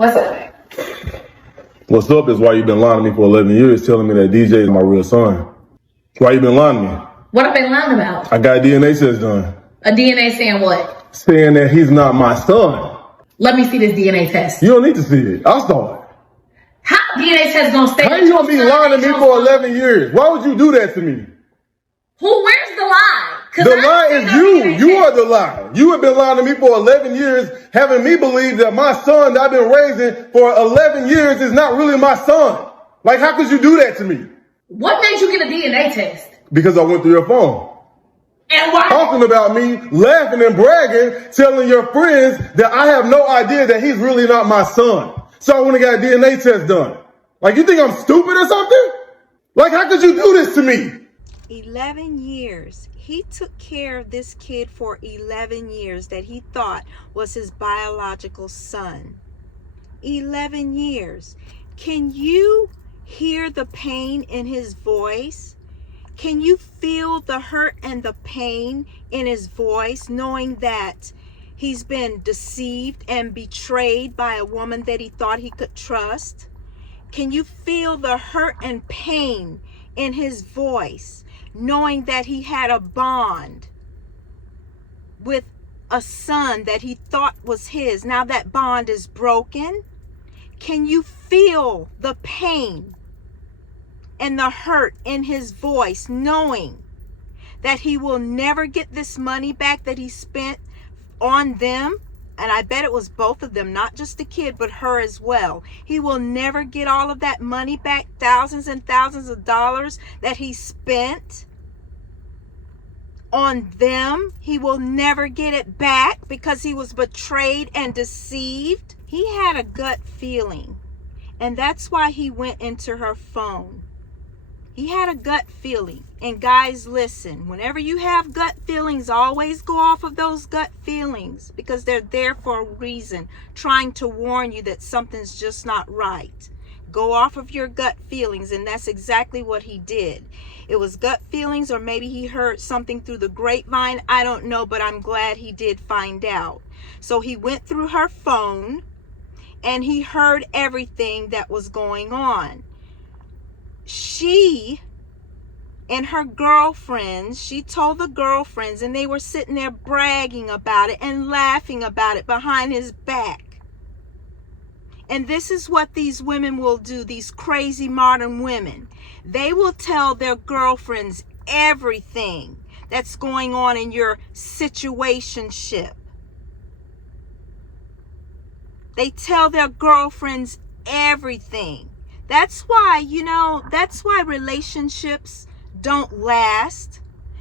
What's up? What's up is why you've been lying to me for 11 years telling me that DJ is my real son. Why you been lying to me? What have I been lying about? I got a DNA test done. A DNA saying what? Saying that he's not my son. Let me see this DNA test. You don't need to see it. I'll start. How DNA test gonna stay? How you gonna be lying to me for 11 years? Why would you do that to me? Where's the lie? The lie is you. You are the lie. You have been lying to me for 11 years, having me believe that my son that I've been raising for 11 years is not really my son. Like, how could you do that to me? What made you get a DNA test? Because I went through your phone. And why? Talking about me, laughing and bragging, telling your friends that I have no idea that he's really not my son. So I went and got a DNA test done. Like, you think I'm stupid or something? Like, how could you do this to me? 11 years. He took care of this kid for 11 years that he thought was his biological son. 11 years. Can you hear the pain in his voice? Can you feel the hurt and the pain in his voice, knowing that he's been deceived and betrayed by a woman that he thought he could trust? Can you feel the hurt and pain in his voice, knowing that he had a bond with a son that he thought was his? Now that bond is broken. Can you feel the pain and the hurt in his voice, knowing that he will never get this money back that he spent on them? And I bet it was both of them, not just the kid, but her as well. He will never get all of that money back, thousands and thousands of dollars that he spent on them. He will never get it back because he was betrayed and deceived. He had a gut feeling, and that's why he went into her phone. He had a gut feeling. And guys, listen, whenever you have gut feelings, always go off of those gut feelings, because they're there for a reason, trying to warn you that something's just not right. Go off of your gut feelings, and that's exactly what he did. It was gut feelings, or maybe he heard something through the grapevine. I don't know, but I'm glad he did find out. So he went through her phone, and he heard everything that was going on. She and her girlfriends, she told the girlfriends, and they were sitting there bragging about it and laughing about it behind his back. And this is what these women will do, these crazy modern women. They will tell their girlfriends everything that's going on in your situationship. They tell their girlfriends everything. That's why, that's why relationships don't last,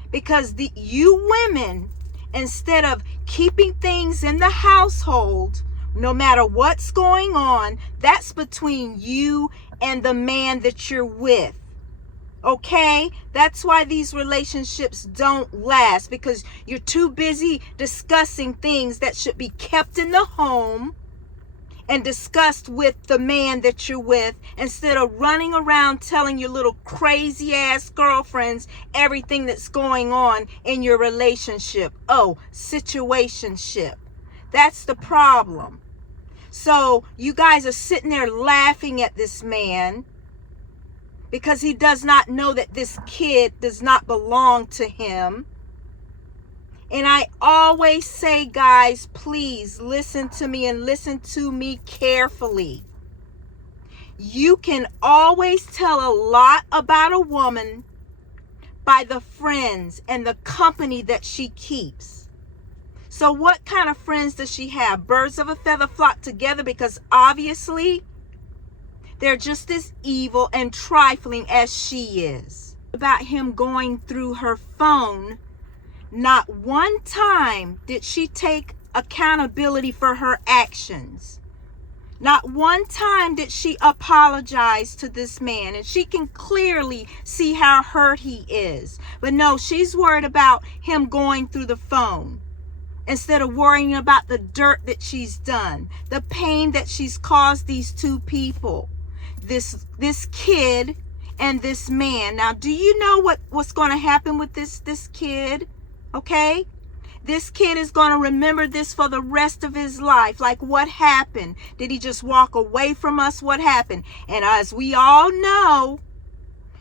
because you women, instead of keeping things in the household, no matter what's going on, that's between you and the man that you're with. Okay? That's why these relationships don't last, because you're too busy discussing things that should be kept in the home and discussed with the man that you're with, instead of running around telling your little crazy ass girlfriends everything that's going on in your relationship. Oh, situationship. That's the problem. So you guys are sitting there laughing at this man because he does not know that this kid does not belong to him. And I always say, guys, please listen to me, and listen to me carefully. You can always tell a lot about a woman by the friends and the company that she keeps. So what kind of friends does she have? Birds of a feather flock together, because obviously they're just as evil and trifling as she is. About him going through her phone, not one time did she take accountability for her actions. Not one time did she apologize to this man. And she can clearly see how hurt he is. But no, she's worried about him going through the phone, instead of worrying about the dirt that she's done, the pain that she's caused these two people, this kid and this man. Now, do you know what's going to happen with this kid? Okay? This kid is going to remember this for the rest of his life. Like, what happened? Did he just walk away from us? What happened? And as we all know,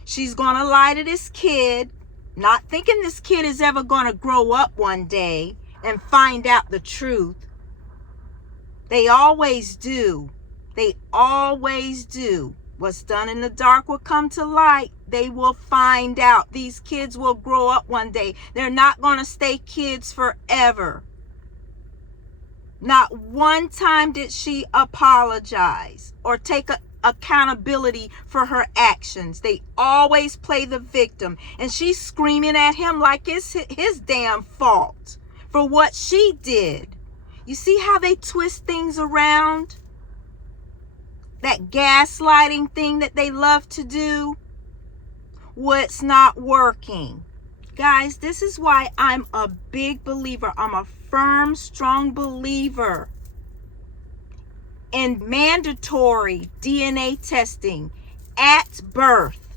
she's going to lie to this kid, not thinking this kid is ever going to grow up one day and find out the truth. They always do. They always do. What's done in the dark will come to light. They will find out. These kids will grow up one day. They're not going to stay kids forever. Not one time did she apologize or take accountability for her actions. They always play the victim. And she's screaming at him like it's his damn fault for what she did. You see how they twist things around? That gaslighting thing that they love to do? What's not working? Guys, this is why I'm a big believer. I'm a firm, strong believer in mandatory DNA testing at birth.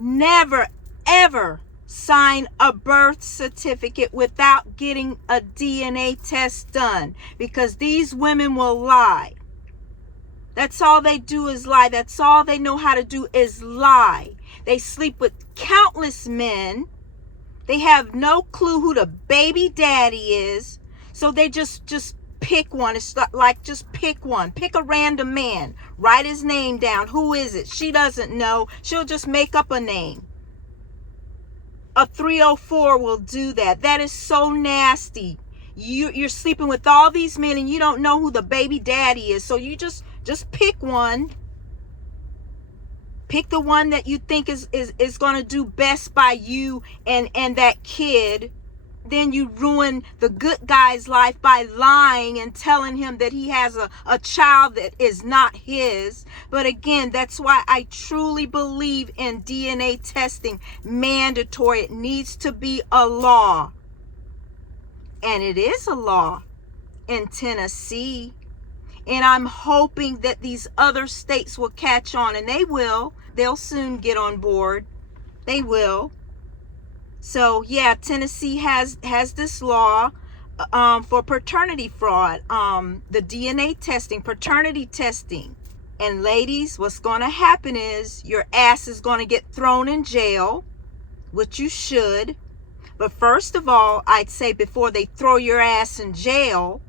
Never, ever sign a birth certificate without getting a DNA test done, because these women will lie. That's all they do is lie. That's all they know how to do is lie. They sleep with countless men. They have no clue who the baby daddy is. So they just pick one. It's like, just pick one. Pick a random man. Write his name down. Who is it? She doesn't know. She'll just make up a name. A 304 will do that. That is so nasty. You're sleeping with all these men and you don't know who the baby daddy is. So you just pick one. Pick the one that you think is going to do best by you and that kid. Then you ruin the good guy's life by lying and telling him that he has a child that is not his. But again, that's why I truly believe in DNA testing. Mandatory. It needs to be a law. And it is a law in Tennessee. And I'm hoping that these other states will catch on, and they will. They'll soon get on board. They will. So yeah, Tennessee has this law for paternity fraud, the DNA testing, paternity testing. And ladies, what's going to happen is your ass is going to get thrown in jail, which you should. But first of all, I'd say before they throw your ass in jail,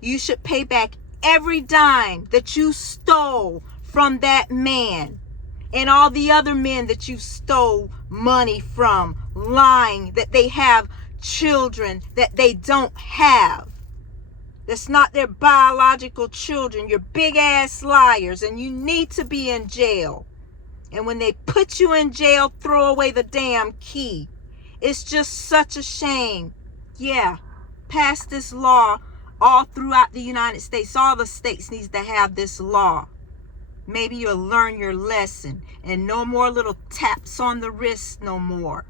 you should pay back every dime that you stole from that man and all the other men that you stole money from, lying that they have children that they don't have. That's not their biological children. You're big ass liars, and you need to be in jail. And when they put you in jail, throw away the damn key. It's just such a shame. Yeah, pass this law all throughout the United States. All the states needs to have this law. Maybe you'll learn your lesson. And no more little taps on the wrist no more.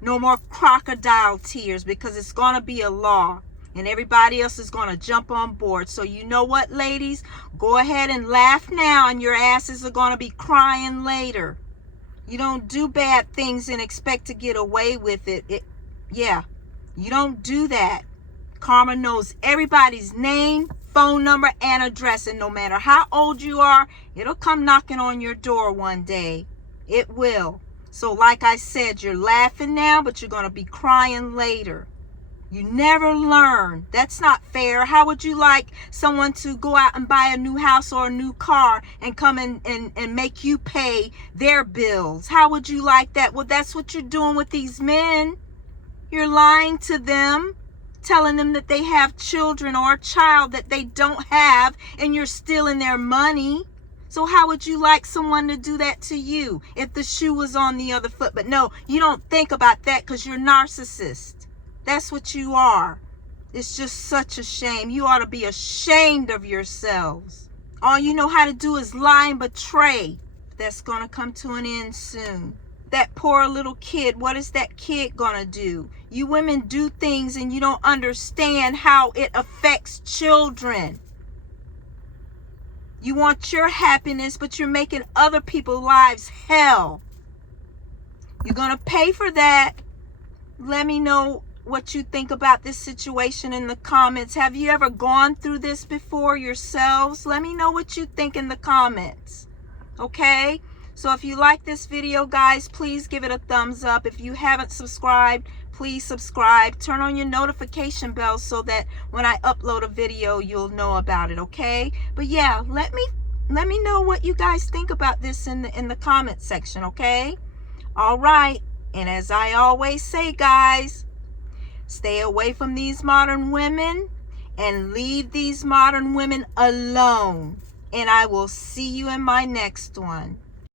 No more crocodile tears, because it's going to be a law. And everybody else is going to jump on board. So you know what, ladies? Go ahead and laugh now, and your asses are going to be crying later. You don't do bad things and expect to get away with it. Yeah, you don't do that. Karma knows everybody's name, phone number, and address. And no matter how old you are, it'll come knocking on your door one day. It will. So like I said, you're laughing now, but you're going to be crying later. You never learn. That's not fair. How would you like someone to go out and buy a new house or a new car and come and make you pay their bills? How would you like that? Well, that's what you're doing with these men. You're lying to them, telling them that they have children or a child that they don't have, and you're stealing their money. So how would you like someone to do that to you if the shoe was on the other foot? But no, you don't think about that because you're narcissist. That's what you are. It's just such a shame. You ought to be ashamed of yourselves. All you know how to do is lie and betray. That's going to come to an end soon. That poor little kid, what is that kid going to do? You women do things and you don't understand how it affects children. You want your happiness, but you're making other people's lives hell. You're going to pay for that. Let me know what you think about this situation in the comments. Have you ever gone through this before yourselves? Let me know what you think in the comments. Okay? So if you like this video, guys, please give it a thumbs up. If you haven't subscribed, please subscribe. Turn on your notification bell so that when I upload a video, you'll know about it, okay? But yeah, let me know what you guys think about this in the comment section, okay? All right. And as I always say, guys, stay away from these modern women and leave these modern women alone. And I will see you in my next one.